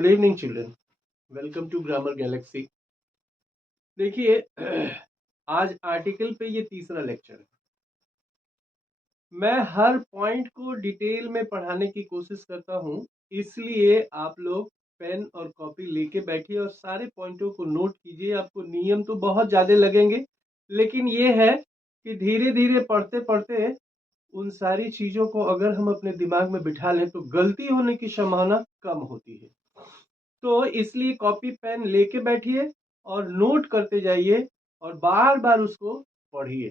Good evening children, welcome to Grammar Galaxy. देखिए आज article पे ये तीसरा लेक्चर है। मैं हर पॉइंट को डिटेल में पढ़ाने की कोशिश करता हूँ, इसलिए आप लोग पेन और कॉपी लेके बैठिए और सारे पॉइंटों को नोट कीजिए। आपको नियम तो बहुत ज़्यादा लगेंगे, लेकिन ये है कि धीरे धीरे पढ़ते पढ़ते उन सारी चीज़ों को अगर हम अपने दिमाग में बिठा लें तो गलती होने की संभावना कम होती है। तो इसलिए कॉपी पेन लेके बैठिए और नोट करते जाइए और बार बार उसको पढ़िए,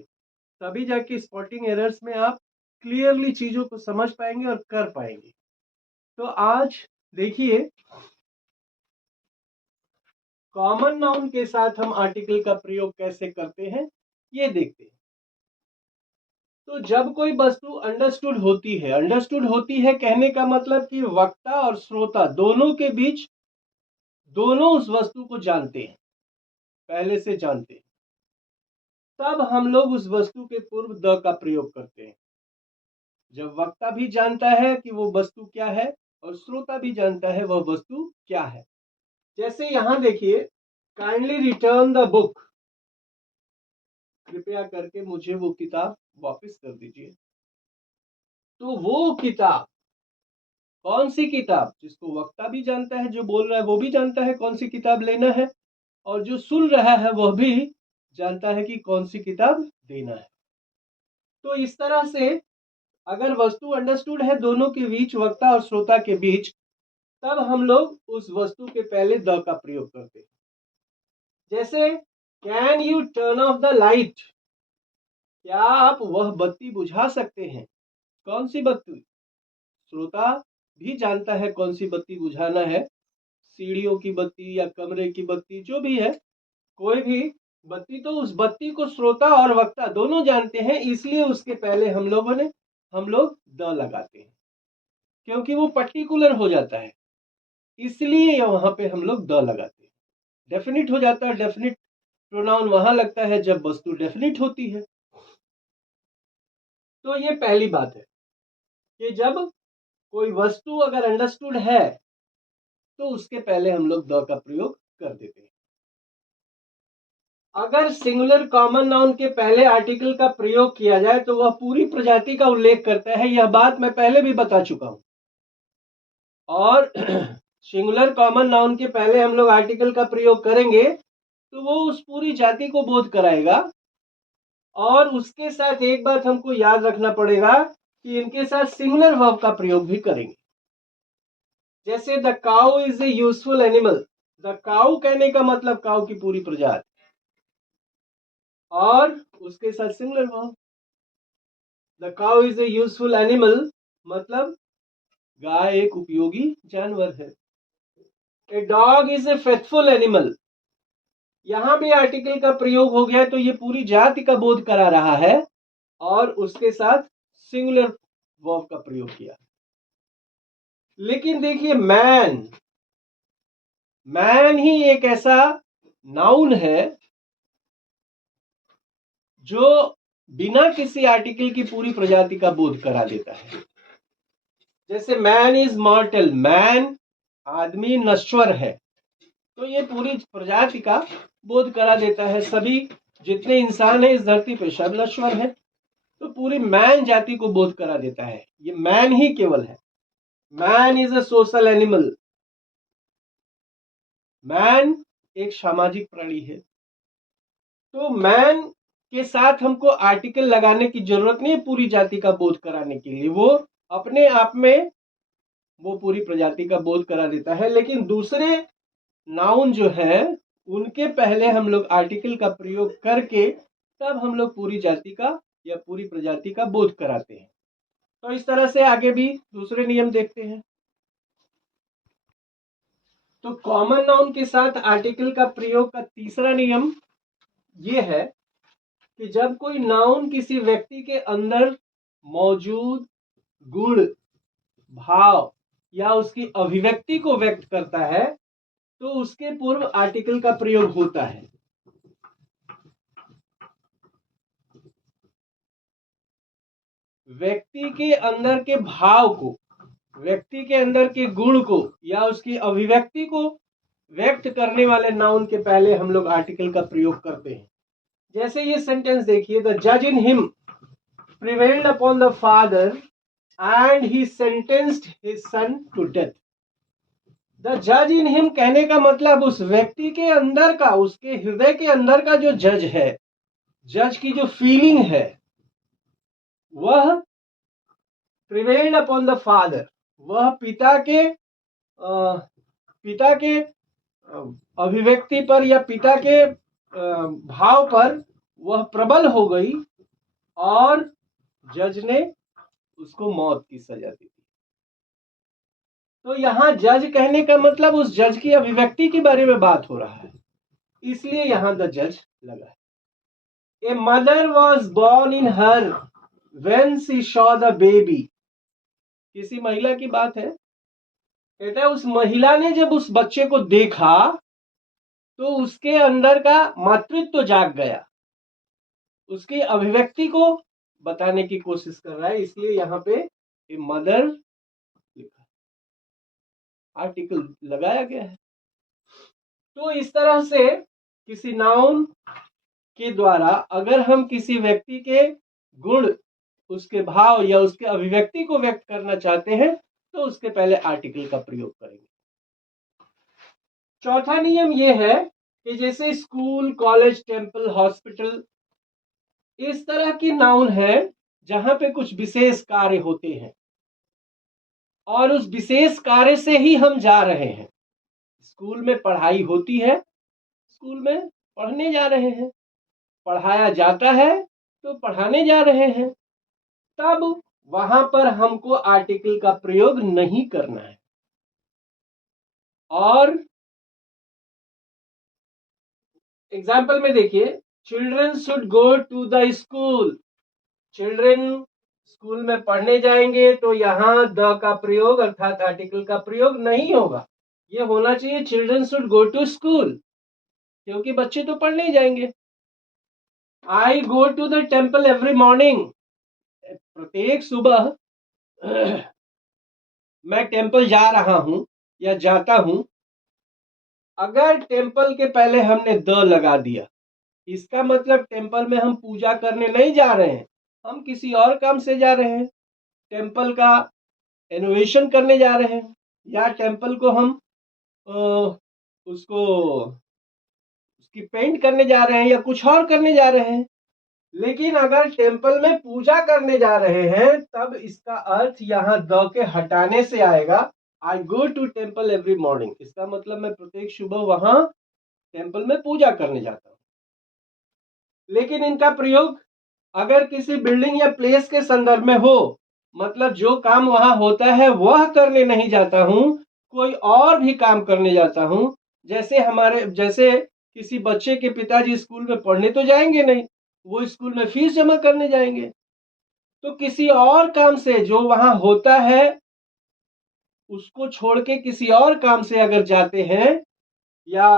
तभी जाके स्पॉटिंग एरर्स में आप क्लियरली चीजों को समझ पाएंगे और कर पाएंगे। तो आज देखिए, कॉमन नाउन के साथ हम आर्टिकल का प्रयोग कैसे करते हैं ये देखते हैं। तो जब कोई वस्तु अंडरस्टूड होती है कहने का मतलब कि वक्ता और श्रोता दोनों के बीच, दोनों उस वस्तु को जानते हैं, पहले से जानते हैं, तब हम लोग उस वस्तु के पूर्व द का प्रयोग करते हैं। जब वक्ता भी जानता है कि वो वस्तु क्या है और श्रोता भी जानता है वह वस्तु क्या है। जैसे यहां देखिए, काइंडली रिटर्न द बुक, कृपया करके मुझे वो किताब वापस कर दीजिए। तो वो किताब, कौन सी किताब, जिसको वक्ता भी जानता है, जो बोल रहा है वो भी जानता है कौन सी किताब लेना है, और जो सुन रहा है वह भी जानता है कि कौन सी किताब देना है। तो इस तरह से अगर वस्तु अंडरस्टूड है दोनों के बीच, वक्ता और श्रोता के बीच, तब हम लोग उस वस्तु के पहले द का प्रयोग करते हैं। जैसे can U turn off the light, क्या आप वह बत्ती बुझा सकते हैं। कौन सी बत्ती, श्रोता भी जानता है कौन सी बत्ती बुझाना है, सीढ़ियों की बत्ती या कमरे की बत्ती, जो भी है कोई भी बत्ती, तो उस बत्ती को श्रोता और वक्ता दोनों जानते हैं, इसलिए उसके पहले हम लोग द लगाते हैं, क्योंकि वो पर्टिकुलर हो जाता है, इसलिए वहां पे हम लोग द लगाते हैं। डेफिनिट हो जाता है, डेफिनिट प्रोनाउन वहां लगता है जब वस्तु डेफिनिट होती है। तो ये पहली बात है कि जब कोई वस्तु अगर अंडरस्टूड है तो उसके पहले हम लोग द का प्रयोग कर देते हैं। अगर सिंगुलर कॉमन नाउन के पहले आर्टिकल का प्रयोग किया जाए तो वह पूरी प्रजाति का उल्लेख करता है, यह बात मैं पहले भी बता चुका हूं। और सिंगुलर कॉमन नाउन के पहले हम लोग आर्टिकल का प्रयोग करेंगे तो वो उस पूरी जाति को बोध कराएगा। और उसके साथ एक बात हमको याद रखना पड़ेगा कि इनके साथ सिंगुलर वर्ब का प्रयोग भी करेंगे। जैसे the cow is a useful animal, the cow कहने का मतलब काउ की पूरी प्रजाति, और उसके साथ singular verb. The cow is a useful animal मतलब गाय एक उपयोगी जानवर है। A dog is a faithful animal, यहां भी आर्टिकल का प्रयोग हो गया तो ये पूरी जाति का बोध करा रहा है और उसके साथ सिंगुलर वर्ब का प्रयोग किया। लेकिन देखिए, मैन ही एक ऐसा नाउन है जो बिना किसी आर्टिकल की पूरी प्रजाति का बोध करा देता है। जैसे मैन इज मॉर्टल, मैन आदमी नश्वर है, तो ये पूरी प्रजाति का बोध करा देता है। सभी जितने इंसान हैं इस धरती पे सब नश्वर है, तो पूरी मैन जाति को बोध करा देता है। ये मैन ही केवल है। Man is a social animal, man एक सामाजिक प्राणी है। तो मैन के साथ हमको आर्टिकल लगाने की जरूरत नहीं है पूरी जाति का बोध कराने के लिए, वो अपने आप में वो पूरी प्रजाति का बोध करा देता है। लेकिन दूसरे नाउन जो है उनके पहले हम लोग आर्टिकल का प्रयोग करके तब हम लोग पूरी जाति का या पूरी प्रजाति का बोध कराते हैं। तो इस तरह से आगे भी दूसरे नियम देखते हैं। तो कॉमन नाउन के साथ आर्टिकल का प्रयोग का तीसरा नियम ये है कि जब कोई नाउन किसी व्यक्ति के अंदर मौजूद गुण, भाव या उसकी अभिव्यक्ति को व्यक्त करता है तो उसके पूर्व आर्टिकल का प्रयोग होता है। व्यक्ति के अंदर के भाव को व्यक्ति के अंदर के गुण को या उसकी अभिव्यक्ति को व्यक्त करने वाले नाउन के पहले हम लोग आर्टिकल का प्रयोग करते हैं। जैसे ये सेंटेंस देखिए, द जज in him prevailed upon the father and he sentenced his son to death. The जज इन हिम कहने का मतलब उस व्यक्ति के अंदर का, उसके हृदय के अंदर का जो जज है, जज की जो फीलिंग है, वह प्रिवेल्ड अपॉन द फादर, वह पिता के अभिव्यक्ति पर या पिता के भाव पर वह प्रबल हो गई और जज ने उसको मौत की सजा दी। तो यहां जज कहने का मतलब उस जज की अभिव्यक्ति के बारे में बात हो रहा है, इसलिए यहां द जज लगा है। A mother was born in her when she saw the baby. किसी महिला की बात है, कहता है उस महिला ने जब उस बच्चे को देखा तो उसके अंदर का मातृत्व तो जाग गया, उसकी अभिव्यक्ति को बताने की कोशिश कर रहा है, इसलिए यहाँ पे ए मदर लिखा, आर्टिकल लगाया गया है। तो इस तरह से किसी नाउन के द्वारा अगर हम किसी व्यक्ति के गुण, उसके भाव या उसके अभिव्यक्ति को व्यक्त करना चाहते हैं तो उसके पहले आर्टिकल का प्रयोग करेंगे। चौथा नियम यह है कि जैसे स्कूल, कॉलेज, टेम्पल, हॉस्पिटल, इस तरह की नाउन है जहां पे कुछ विशेष कार्य होते हैं और उस विशेष कार्य से ही हम जा रहे हैं। स्कूल में पढ़ाई होती है, स्कूल में पढ़ने जा रहे हैं, पढ़ाया जाता है तो पढ़ाने जा रहे हैं, तब वहां पर हमको आर्टिकल का प्रयोग नहीं करना है। और एग्जाम्पल में देखिए, children should go to the school, children school में पढ़ने जाएंगे तो यहाँ द का प्रयोग अर्थात आर्टिकल का प्रयोग नहीं होगा। ये होना चाहिए children should go to school, क्योंकि बच्चे तो पढ़ने ही जाएंगे। I go to the temple every morning, प्रत्येक सुबह मैं टेम्पल जा रहा हूं या जाता हूं। अगर टेम्पल के पहले हमने द लगा दिया, इसका मतलब टेम्पल में हम पूजा करने नहीं जा रहे हैं, हम किसी और काम से जा रहे हैं। टेम्पल का इनोवेशन करने जा रहे हैं या टेम्पल को हम उसकी पेंट करने जा रहे हैं या कुछ और करने जा रहे हैं। लेकिन अगर टेम्पल में पूजा करने जा रहे हैं तब इसका अर्थ यहाँ द के हटाने से आएगा, I go to temple every morning. इसका मतलब मैं प्रत्येक सुबह वहां टेम्पल में पूजा करने जाता हूं। लेकिन इनका प्रयोग अगर किसी बिल्डिंग या प्लेस के संदर्भ में हो, मतलब जो काम वहां होता है वह करने नहीं जाता हूं, कोई और भी काम करने जाता हूं। जैसे किसी बच्चे के पिताजी स्कूल में पढ़ने तो जाएंगे नहीं, वो स्कूल में फीस जमा करने जाएंगे। तो किसी और काम से जो वहां होता है उसको छोड़ के किसी और काम से अगर जाते हैं या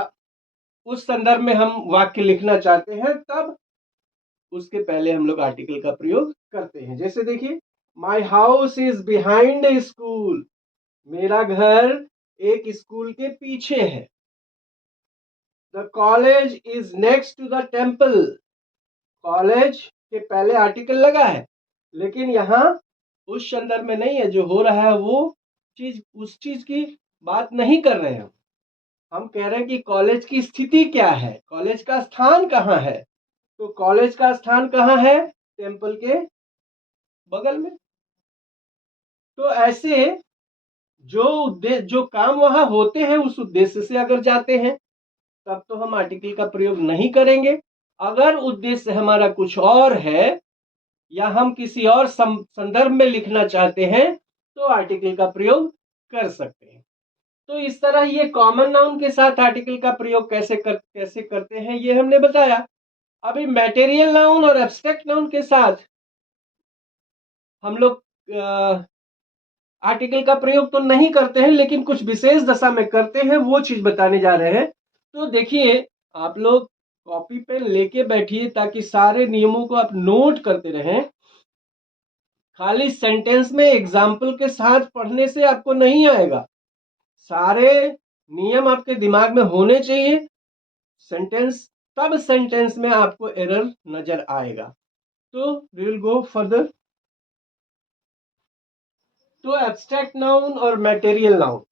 उस संदर्भ में हम वाक्य लिखना चाहते हैं, तब उसके पहले हम लोग आर्टिकल का प्रयोग करते हैं। जैसे देखिए, my house is behind a school, मेरा घर एक स्कूल के पीछे है। The college is next to the temple, college के पहले आर्टिकल लगा है, लेकिन यहाँ उस संदर्भ में नहीं है। जो हो रहा है वो चीज, उस चीज की बात नहीं कर रहे हैं। हम कह रहे हैं कि कॉलेज की स्थिति क्या है, कॉलेज का स्थान कहाँ है। तो कॉलेज का स्थान कहाँ है? टेम्पल के बगल में। तो ऐसे जो काम वहां होते हैं उस उद्देश्य से अगर जाते हैं तब तो हम आर्टिकल का प्रयोग नहीं करेंगे। अगर उद्देश्य हमारा कुछ और है या हम किसी और संदर्भ में लिखना चाहते हैं तो आर्टिकल का प्रयोग कर सकते हैं। तो इस तरह ये कॉमन नाउन के साथ आर्टिकल का प्रयोग कैसे करते हैं ये हमने बताया। अभी मैटेरियल नाउन और एब्स्ट्रैक्ट नाउन के साथ हम लोग आर्टिकल का प्रयोग तो नहीं करते हैं, लेकिन कुछ विशेष दशा में करते हैं, वो चीज बताने जा रहे हैं। तो देखिए, आप लोग कॉपी पेन लेके बैठिए ताकि सारे नियमों को आप नोट करते रहें। खाली सेंटेंस में एग्जाम्पल के साथ पढ़ने से आपको नहीं आएगा, सारे नियम आपके दिमाग में होने चाहिए सेंटेंस, तब सेंटेंस में आपको एरर नजर आएगा। तो वी विल गो फर्दर। तो एब्स्ट्रैक्ट नाउन और मटेरियल नाउन,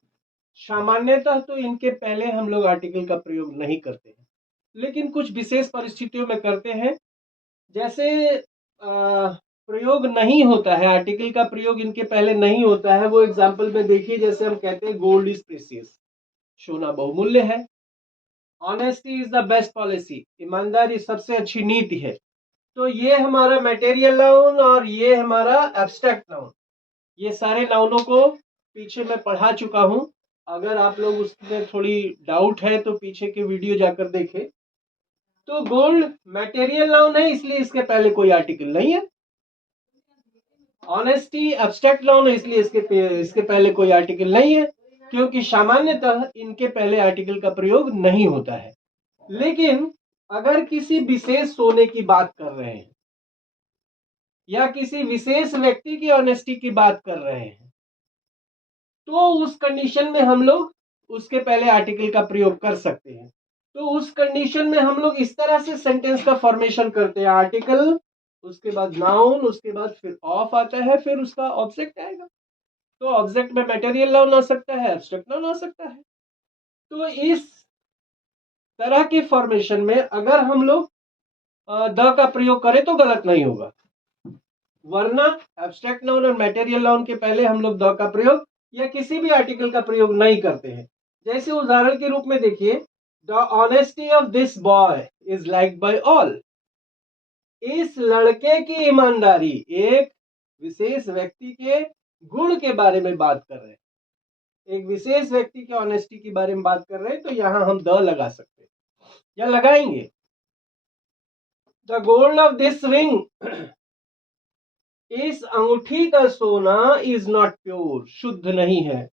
सामान्यतः तो इनके पहले हम लोग आर्टिकल का प्रयोग नहीं करते हैं, लेकिन कुछ विशेष परिस्थितियों में करते हैं। जैसे प्रयोग नहीं होता है, आर्टिकल का प्रयोग इनके पहले नहीं होता है, वो एग्जाम्पल में देखिए। जैसे हम कहते हैं गोल्ड इज प्रेशियस, सोना बहुमूल्य है। Honesty is the best policy, ईमानदारी सबसे अच्छी नीति है। तो ये हमारा मटेरियल नाउन और ये हमारा एब्स्ट्रैक्ट नाउन, ये सारे नाउनों को पीछे मैं पढ़ा चुका हूं। अगर आप लोग उसमें थोड़ी डाउट है तो पीछे के वीडियो जाकर देखें। तो गोल्ड मटेरियल नाउन है, इसलिए इसके पहले कोई आर्टिकल नहीं है। ऑनेस्टी एब्स्ट्रैक्ट नाउन है, इसलिए इसके पहले कोई आर्टिकल नहीं है, क्योंकि सामान्यतः इनके पहले आर्टिकल का प्रयोग नहीं होता है। लेकिन अगर किसी विशेष सोने की बात कर रहे हैं या किसी विशेष व्यक्ति की ऑनेस्टी की बात कर रहे हैं, तो उस कंडीशन में हम लोग उसके पहले आर्टिकल का प्रयोग कर सकते हैं। तो उस कंडीशन में हम लोग इस तरह से सेंटेंस का फॉर्मेशन करते हैं, आर्टिकल, उसके बाद नाउन, उसके बाद फिर ऑफ आता है, फिर उसका ऑब्जेक्ट आएगा। तो ऑब्जेक्ट में मटेरियल नाउन आ सकता है, एब्स्ट्रैक्ट नाउन आ सकता है। तो इस तरह के फॉर्मेशन में अगर हम लोग द का प्रयोग करें तो गलत नहीं होगा, वरना एब्स्ट्रैक्ट नाउन और मटेरियल नाउन के पहले हम लोग द का प्रयोग या किसी भी आर्टिकल का प्रयोग नहीं करते हैं। जैसे उदाहरण के रूप में देखिए, the honesty of this boy is liked by all. इस लड़के की ईमानदारी, एक विशेष व्यक्ति के गुण के बारे में बात कर रहे हैं, एक विशेष व्यक्ति के ऑनेस्टी के बारे में बात कर रहे हैं, तो यहां हम द लगा सकते हैं या लगाएंगे। The gold of this ring, इस अंगूठी का सोना इज नॉट प्योर, शुद्ध नहीं है।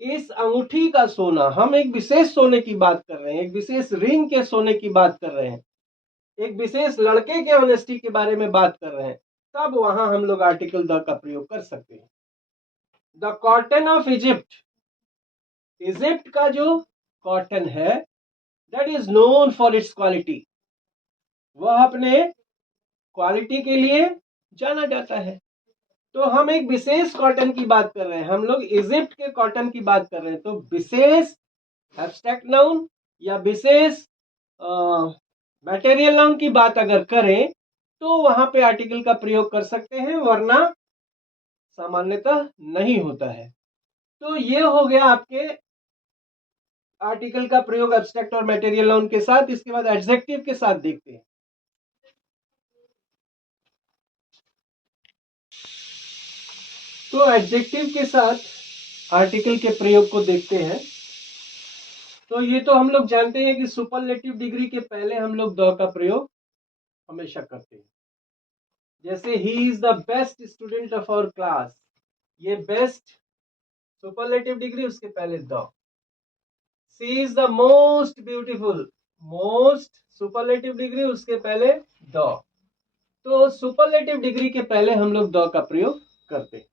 इस अंगूठी का सोना, हम एक विशेष सोने की बात कर रहे हैं, एक विशेष रिंग के सोने की बात कर रहे हैं, एक विशेष लड़के के ऑनेस्टी के बारे में बात कर रहे हैं, तब वहां हम लोग आर्टिकल द का प्रयोग कर सकते हैं। The cotton of Egypt, Egypt का जो कॉटन है, that is known for its quality, वह अपने क्वालिटी के लिए जाना जाता है। तो हम एक विशेष कॉटन की बात कर रहे हैं, हम लोग इजिप्ट के कॉटन की बात कर रहे हैं। तो विशेष एब्स्ट्रैक्ट नाउन या विशेष मटेरियल नाउन की बात अगर करें तो वहां पे आर्टिकल का प्रयोग कर सकते हैं, वरना सामान्यतः नहीं होता है। तो ये हो गया आपके आर्टिकल का प्रयोग एब्स्ट्रैक्ट और मटेरियल नाउन के साथ। इसके बाद एडजेक्टिव के साथ देखते हैं। तो एडजेक्टिव के साथ आर्टिकल के प्रयोग को देखते हैं। तो ये तो हम लोग जानते हैं कि सुपरलेटिव डिग्री के पहले हम लोग द का प्रयोग हमेशा करते हैं। जैसे he is the best student of our class, ये बेस्ट सुपरलेटिव डिग्री, उसके पहले the. She is the most beautiful, most superlative degree, उसके पहले द। तो सुपरलेटिव डिग्री के पहले हम लोग द का प्रयोग करते हैं।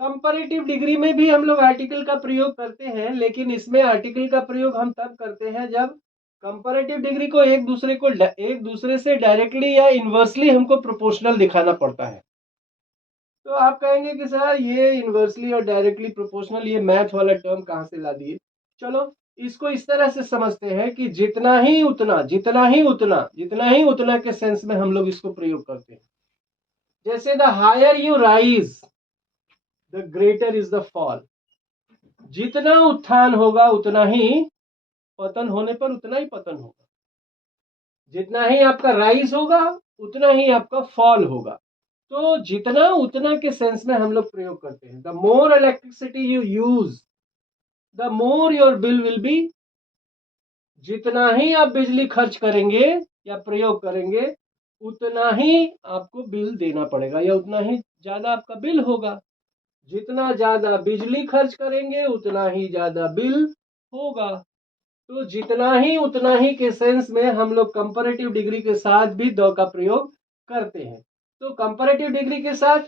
कंपैरेटिव डिग्री में भी हम लोग आर्टिकल का प्रयोग करते हैं, लेकिन इसमें आर्टिकल का प्रयोग हम तब करते हैं जब कंपैरेटिव डिग्री को एक दूसरे से डायरेक्टली या इनवर्सली हमको प्रोपोर्शनल दिखाना पड़ता है। तो आप कहेंगे कि सर ये इनवर्सली और डायरेक्टली प्रोपोर्शनल, ये मैथ वाला टर्म कहाँ से ला दिए। चलो इसको इस तरह से समझते हैं कि जितना ही उतना, जितना ही उतना, जितना ही उतना के सेंस में हम लोग इसको प्रयोग करते हैं। जैसे the higher you rise the greater is the fall, जितना उत्थान होगा उतना ही पतन होने पर उतना ही पतन होगा, जितना ही आपका राइज होगा उतना ही आपका फॉल होगा। तो जितना उतना के सेंस में हम लोग प्रयोग करते हैं। The more electricity you use the more your bill will be, जितना ही आप बिजली खर्च करेंगे या प्रयोग करेंगे उतना ही आपको बिल देना पड़ेगा या उतना ही ज्यादा आपका बिल होगा। जितना ज्यादा बिजली खर्च करेंगे उतना ही ज्यादा बिल होगा। तो जितना ही उतना ही के सेंस में हम लोग कंपैरेटिव डिग्री के साथ भी द का प्रयोग करते हैं। तो कंपैरेटिव डिग्री के साथ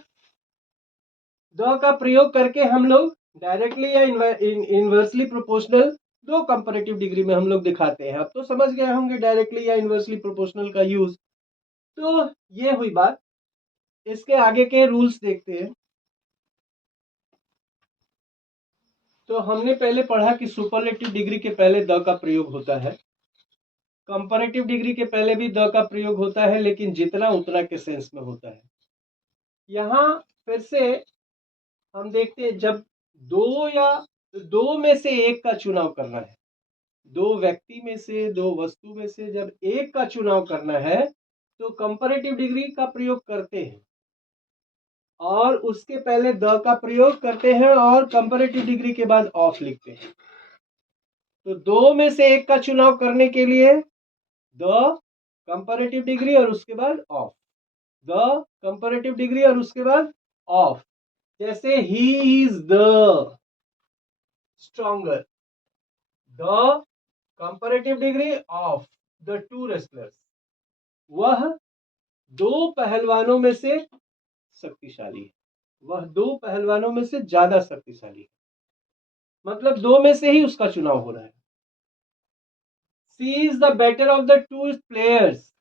द का प्रयोग करके हम लोग डायरेक्टली या इनवर्सली प्रोपोर्शनल दो कंपैरेटिव डिग्री में हम लोग दिखाते हैं। अब तो समझ गए होंगे डायरेक्टली या इनवर्सली प्रोपोर्शनल का यूज। तो ये हुई बात। इसके आगे के रूल्स देखते हैं। तो हमने पहले पढ़ा कि सुपरलेटिव डिग्री के पहले द का प्रयोग होता है, कंपैरेटिव डिग्री के पहले भी द का प्रयोग होता है, लेकिन जितना उतना के सेंस में होता है। यहाँ फिर से हम देखते हैं, जब दो में से एक का चुनाव करना है, दो व्यक्ति में से, दो वस्तु में से जब एक का चुनाव करना है तो कंपैरेटिव डिग्री का प्रयोग करते हैं और उसके पहले द का प्रयोग करते हैं और कंपैरेटिव डिग्री के बाद ऑफ लिखते हैं। तो दो में से एक का चुनाव करने के लिए द कंपैरेटिव डिग्री और उसके बाद ऑफ, द कंपैरेटिव डिग्री और उसके बाद ऑफ। जैसे he is the stronger, the comparative degree of the to wrestlers, वह दो पहलवानों में से शक्तिशाली है, वह दो पहलवानों में से ज्यादा शक्तिशाली है, मतलब दो में से ही उसका चुनाव हो रहा है। She is the better of the two players,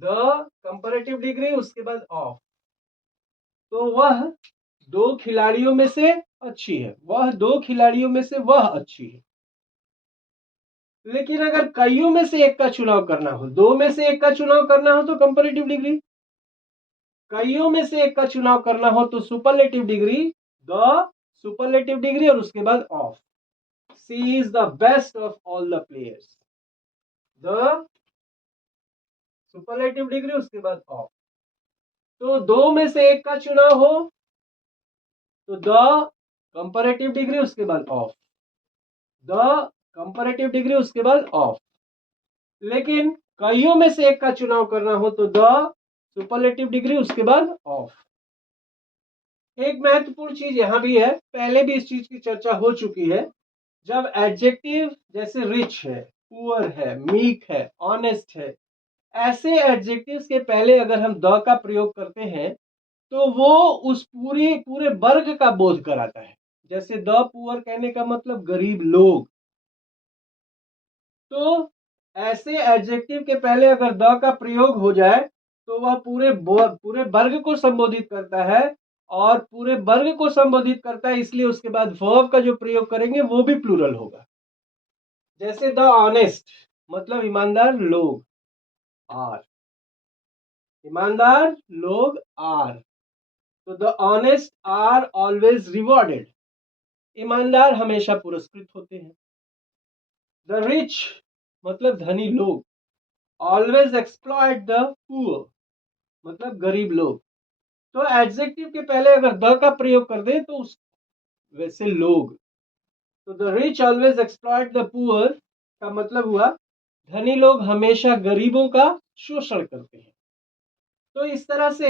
the comparative degree उसके बाद ऑफ, तो वह दो खिलाड़ियों में से अच्छी है, वह दो खिलाड़ियों में से वह अच्छी है। लेकिन अगर कईयों में से एक का चुनाव करना हो, दो में से एक का चुनाव करना हो तो कंपैरेटिव डिग्री, कईयों में से एक का चुनाव करना हो तो superlative degree, the superlative degree और उसके बाद of. She is the best of all the players, the superlative degree उसके बाद ऑफ। तो दो में से एक का चुनाव हो तो द कंपैरेटिव डिग्री उसके बाद ऑफ, द कंपैरेटिव डिग्री उसके बाद ऑफ। लेकिन कईयों में से एक का चुनाव करना हो तो द सुपरलेटिव डिग्री उसके बाद ऑफ। एक महत्वपूर्ण चीज यहां भी है, पहले भी इस चीज की चर्चा हो चुकी है। जब एडजेक्टिव जैसे रिच है, पुअर है, मीक है, ऑनेस्ट है, ऐसे एडजेक्टिव्स के पहले अगर हम द का प्रयोग करते हैं तो वो उस पूरे वर्ग का बोध कराता है। जैसे द पुअर कहने का मतलब गरीब लोग, तो ऐसे एडजेक्टिव के पहले अगर द का प्रयोग हो जाए तो वह पूरे वर्ग को संबोधित करता है, और पूरे वर्ग को संबोधित करता है, इसलिए उसके बाद वर्ब का जो प्रयोग करेंगे वो भी प्लूरल होगा। जैसे द ऑनेस्ट मतलब ईमानदार लोग, आर, ईमानदार लोग आर, तो the honest are always rewarded, ईमानदार हमेशा पुरस्कृत होते हैं। द रिच मतलब धनी लोग, ऑलवेज एक्सप्लॉइट द पुअर मतलब गरीब लोग। तो एडजेक्टिव के पहले अगर द का प्रयोग कर दे तो उस वैसे लोग, तो the rich always exploit the poor का मतलब हुआ धनी लोग हमेशा गरीबों का शोषण करते हैं। तो इस तरह से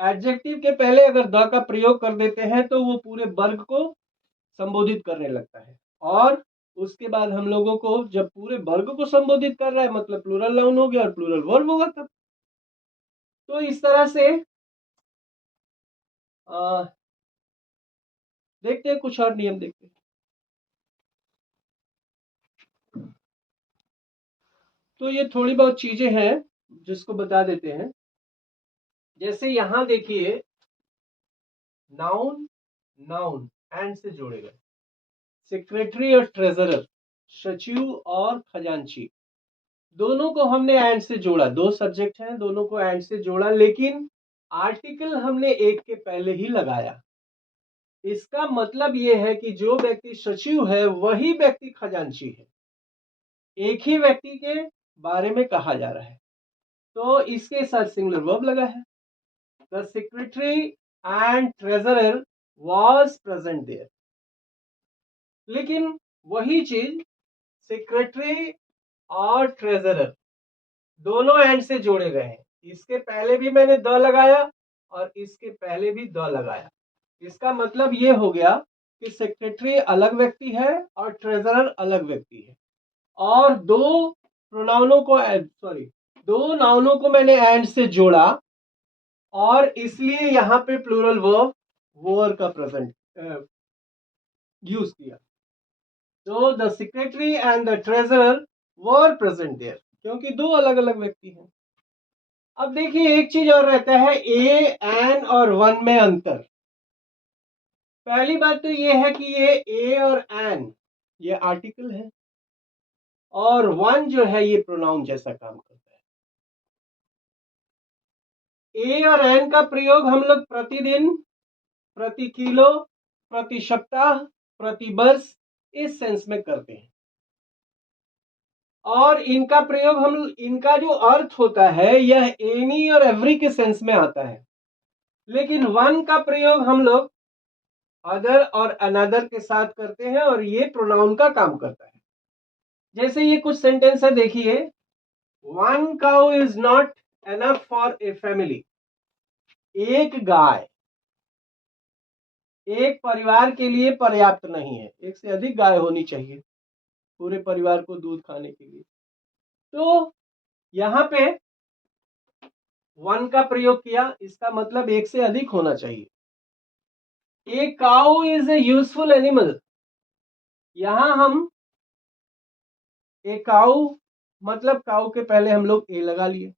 एडजेक्टिव के पहले अगर द का प्रयोग कर देते हैं तो वो पूरे वर्ग को संबोधित करने लगता है, और उसके बाद हम लोगों को जब पूरे वर्ग को संबोधित कर रहा है मतलब प्लूरल नाउन हो गया और प्लूरल वर्ब होगा तब। तो इस तरह से देखते हैं, कुछ और नियम देखते हैं। तो ये थोड़ी बहुत चीजें हैं जिसको बता देते हैं। जैसे यहां देखिए, नाउन नाउन एंड से जोड़े गए, सेक्रेटरी और ट्रेजरर, सचिव और खजांची, दोनों को हमने एंड से जोड़ा, दो सब्जेक्ट हैं, दोनों को एंड से जोड़ा, लेकिन आर्टिकल हमने एक के पहले ही लगाया। इसका मतलब यह है कि जो व्यक्ति सचिव है वही व्यक्ति खजांची है, एक ही व्यक्ति के बारे में कहा जा रहा है, तो इसके साथ सिंगुलर वर्ब लगा है। The secretary and treasurer was present there. लेकिन वही चीज सेक्रेटरी और ट्रेजरर दोनों एंड से जोड़े गए हैं, इसके पहले भी मैंने द लगाया और इसके पहले भी द लगाया। इसका मतलब ये हो गया कि सेक्रेटरी अलग व्यक्ति है और ट्रेजरर अलग व्यक्ति है, और दो नाउनों को मैंने एंड से जोड़ा, और इसलिए यहाँ पे प्लूरल वर्ब वर का प्रेजेंट यूज किया। तो the secretary and the treasurer were present there, क्योंकि दो अलग अलग व्यक्ति हैं। अब देखिए एक चीज और रहता है, ए, एन और वन में अंतर। पहली बात तो ये है कि ये ए और एन ये आर्टिकल है, और वन जो है ये प्रोनाउन जैसा काम करता है। ए और एन का प्रयोग हम लोग प्रतिदिन, प्रति किलो, प्रति सप्ताह, प्रति वर्ष इस सेंस में करते हैं, और इनका प्रयोग हम, इनका जो अर्थ होता है यह एनी और एवरी के सेंस में आता है। लेकिन वन का प्रयोग हम लोग अदर और अनदर के साथ करते हैं, और ये प्रोनाउन का काम करता है। जैसे ये कुछ सेंटेंस है, देखिए, one cow is not enough for a family. एक गाय एक परिवार के लिए पर्याप्त नहीं है, एक से अधिक गाय होनी चाहिए पूरे परिवार को दूध खाने के लिए। तो यहाँ पे वन का प्रयोग किया, इसका मतलब एक से अधिक होना चाहिए। A cow is a useful animal, यहां हम ए काउ मतलब काउ के पहले हम लोग ए लगा लिए।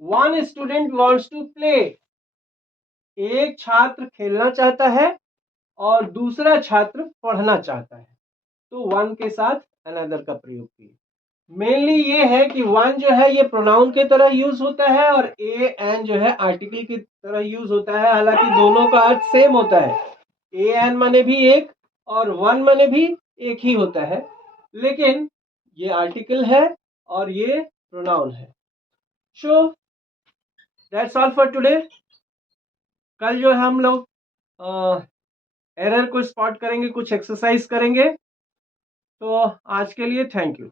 One student wants to play, एक छात्र खेलना चाहता है और दूसरा छात्र पढ़ना चाहता है, तो वन के साथ अनदर का प्रयोग किया। मेनली ये है कि वन जो है ये प्रोनाउन के तरह यूज होता है, और ए एन जो है आर्टिकल की तरह यूज होता है। हालांकि दोनों का अर्थ सेम होता है, ए एन माने भी एक और वन माने भी एक ही होता है, लेकिन ये आर्टिकल है और ये प्रोनाउन है। So that's all for today. कल जो है हम लोग एरर को स्पॉट करेंगे, कुछ एक्सरसाइज करेंगे। तो आज के लिए थैंक यू।